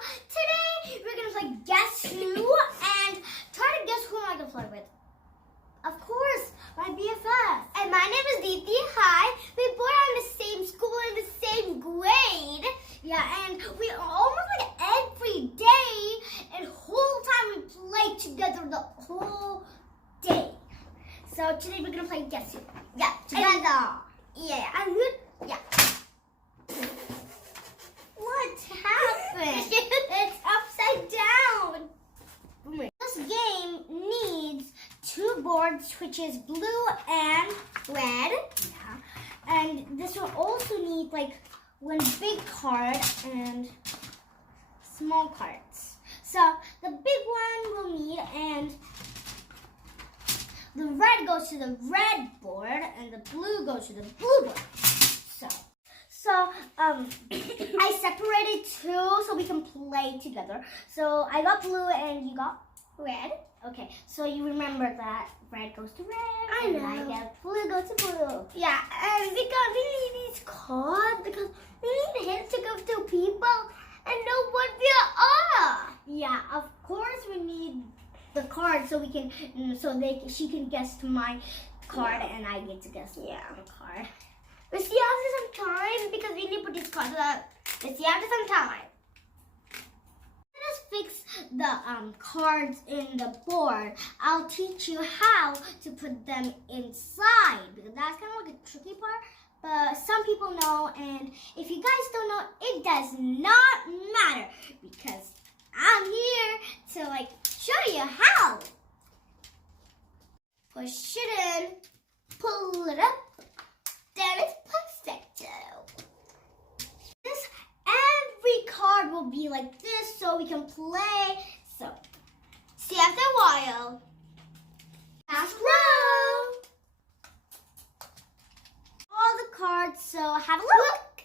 Today we're gonna play Guess Who and try to guess who I'm gonna play with. Of course, my BFF. And my name is Diti. Hi. We both are in the same school in the same grade. Yeah, and we almost like every day and whole time we play together the whole day. So today we're gonna play Guess Who. Yeah, together. Yeah. What happened? It's upside down. This game needs two boards, which is blue and red. Yeah. And this will also need like one big card and small cards. So the big one will need, and the red goes to the red board and the blue goes to the blue board. So I separated two so we can play together. So I got blue and you got red. Okay, so you remember that red goes to red. I know. And I get blue goes to blue. Yeah, and we need these cards because we need hints to give to people and know what we are. Yeah, of course we need the card so we can she can guess to my card and I get to guess the card. We'll see after some time because we need to put these cards up. We'll see after some time. Let us fix the cards in the board. I'll teach you how to put them inside because that's kind of like a tricky part. But some people know, and if you guys don't know, it does not matter because I'm here to like show you how. Push it in, pull it up. There is perfecto. Every card will be like this so we can play. So, see after a while. Last row. All the cards, so have a look.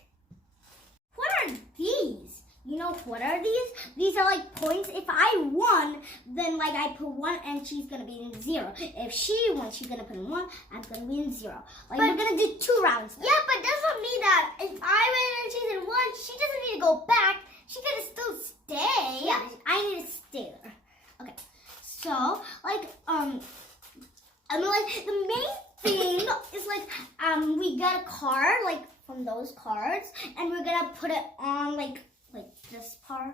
What are these? You know what are these? These are like points. If I won, then like I put 1 and she's gonna be in 0. If she won, she's gonna put in 1, I'm gonna be in 0. Like we're gonna do 2 rounds. Though. Yeah, but doesn't mean that if I win and she's in 1, she doesn't need to go back. She can still stay. Yeah, I need to stay there. Okay. So like like the main thing is like we got a card like from those cards and we're gonna put it on like this part,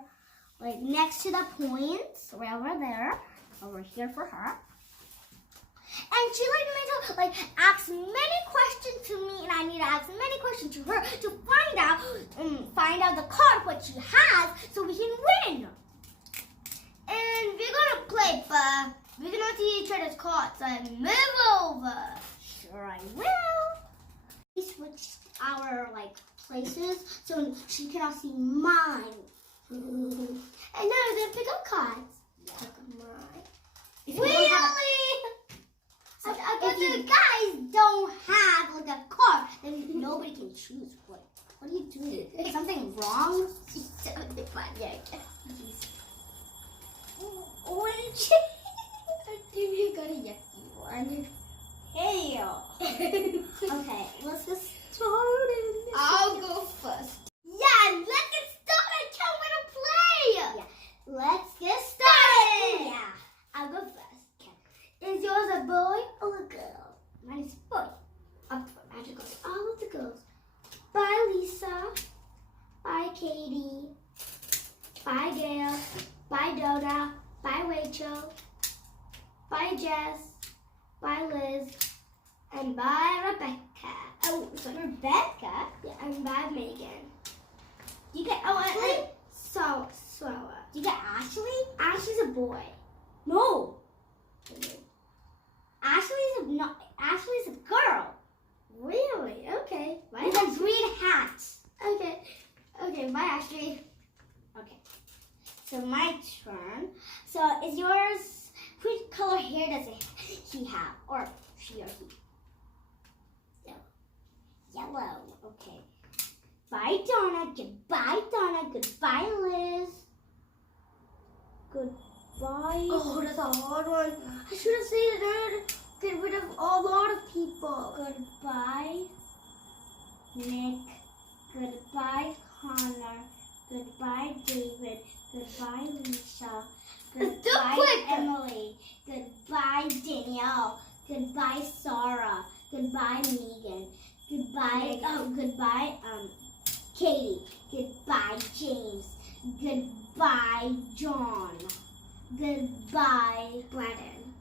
like next to the points, right over there, over here for her. And she like asks many questions to me, and I need to ask many questions to her to find out the card what she has, so we can win. And we're gonna play, but we're gonna see each other's cards. So move over. Sure, I will. We switched our places so she cannot see mine. And now we're gonna pick up cards. Pick up mine. Really? If you guys don't have like a card, then nobody can choose. What are you doing? Is something wrong? Orange. I think you got a yucky one. Hey. Okay, let's get started. I'll go first. Yeah, let's get started. I can't wait to play. Yeah, let's get started. Yeah, I'll go first. Okay. Is yours a boy or a girl? Mine is a boy. Up for magic goes all of the girls. Bye, Lisa. Bye, Katie. Bye, Gail. Bye, Dota. Bye, Rachel. Bye, Jess. Bye, Liz. And bye, Rebecca. Oh, sorry, Rebecca? Yeah, and bye, Megan. You get, you get Ashley? Ashley's a boy. No. Ashley's a girl. Really? Okay. With a green hat. Okay, bye, Ashley. Okay. So my turn. So is yours, which color hair does he have? Or she or he? Yellow. Okay. Bye, Donna. Goodbye, Donna. Goodbye, Liz. Goodbye. Oh, that's a hard one. I should have said that. Get rid of a lot of people. Goodbye, Nick. Goodbye, Connor. Goodbye, David. Goodbye, Lisa. Goodbye, Emily. Goodbye, Danielle. Goodbye, Sarah. Goodbye, Megan. Goodbye, Katie. Goodbye, James. Goodbye, John. Goodbye, Brandon.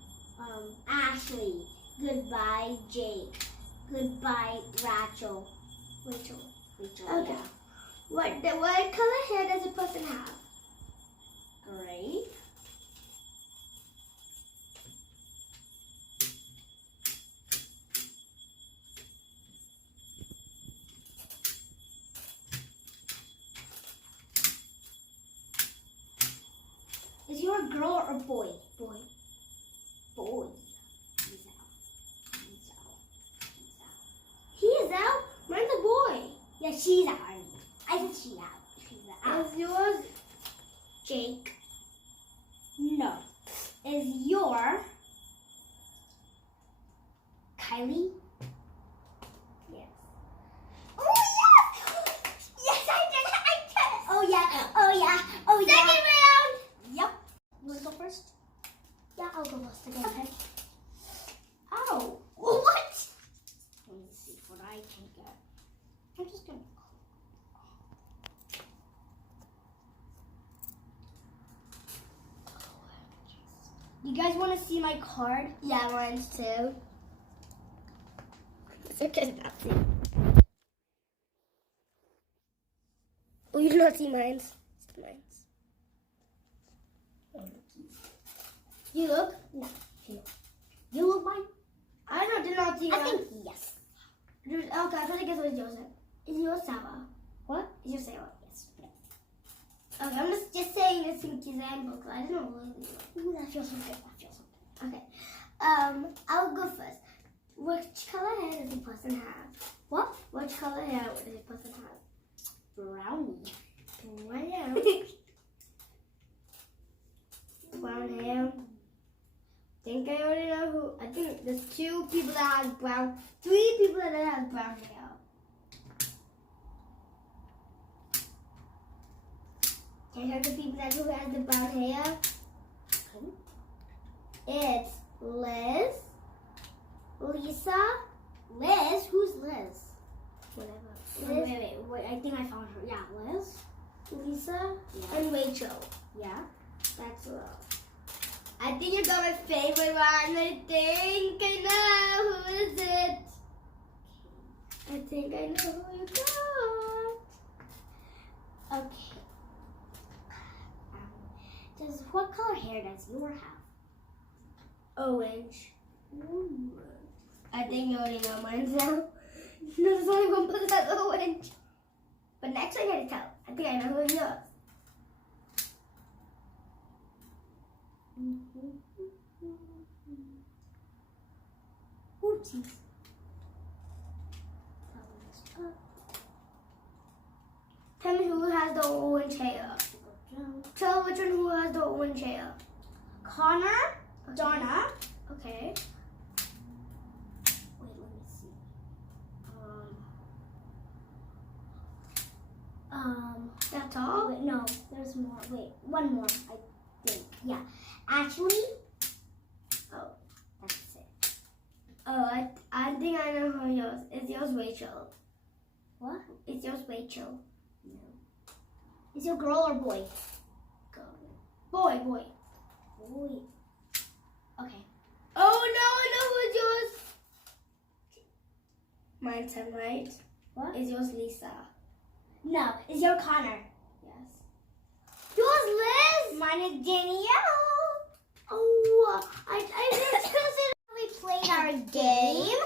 Ashley. Goodbye, Jake. Goodbye, Rachel. Rachel. Okay. Yeah. What color hair does a person have? Gray. Is you a girl or boy? Boy. Boy. He's out. He's out. He's out. He is out? Mine's a boy. Yeah, she's out. I said she's out. She's out. Is yours Jake? No. Is your Kylie? Yes. Oh yes! Yes, I did. Oh yeah. Oh yeah. Oh yeah. Second round. Yep. You wanna go first? Yeah, I'll go first again. Okay. Ow! What? Let me see what I can get. I'm just gonna. You guys want to see my card? Yeah, mine's too. It's okay, not see. Oh, you do not see mine's. It's mine's. You look? No. You look mine? I did not see mine. I think yes. Okay, I'm trying to guess what is yours. Is yours Sarah? What? Is yours Sarah? Yes. Okay, I'm just saying this in example because I don't know really. Ooh, that feels so good. That feels so good. Okay. I'll go first. Which color hair does a person have? What? Which color hair does a person have? Brownie. Brown. Brown hair. I think I already know who. I think there's 2 people that have brown. 3 people that have brown hair. Can I have the people that who has the brown hair? It's Liz, Lisa, Liz. Who's Liz? Whatever. Liz. Wait. I think I found her. Yeah, Liz, Lisa, yeah. And Rachel. Yeah, that's Liz. I think you got my favorite one. I think I know who is it. I think I know who you got. Okay. What color hair does yours have? Orange. I think you already know mine now. No, there's only one person that's orange. But next I gotta tell. I think I know who yours. Oopsies. Tell me who has the orange hair. Tell which one who has the orange hair. Connor, okay. Donna. Okay. Wait, let me see. That's all? Wait, no, there's more. Wait, one more, I think. Yeah. Ashley. Oh, that's it. Oh, I think I know who yours. Is yours Rachel? What? Is yours Rachel? No. Is your girl or boy? Girl. Boy. Okay. Oh no, I know who's yours. Mine's him, right? What? Is yours Lisa? No. Is your Connor? Yes. Yours Liz? Mine is Danielle. Oh, I just consider we played our game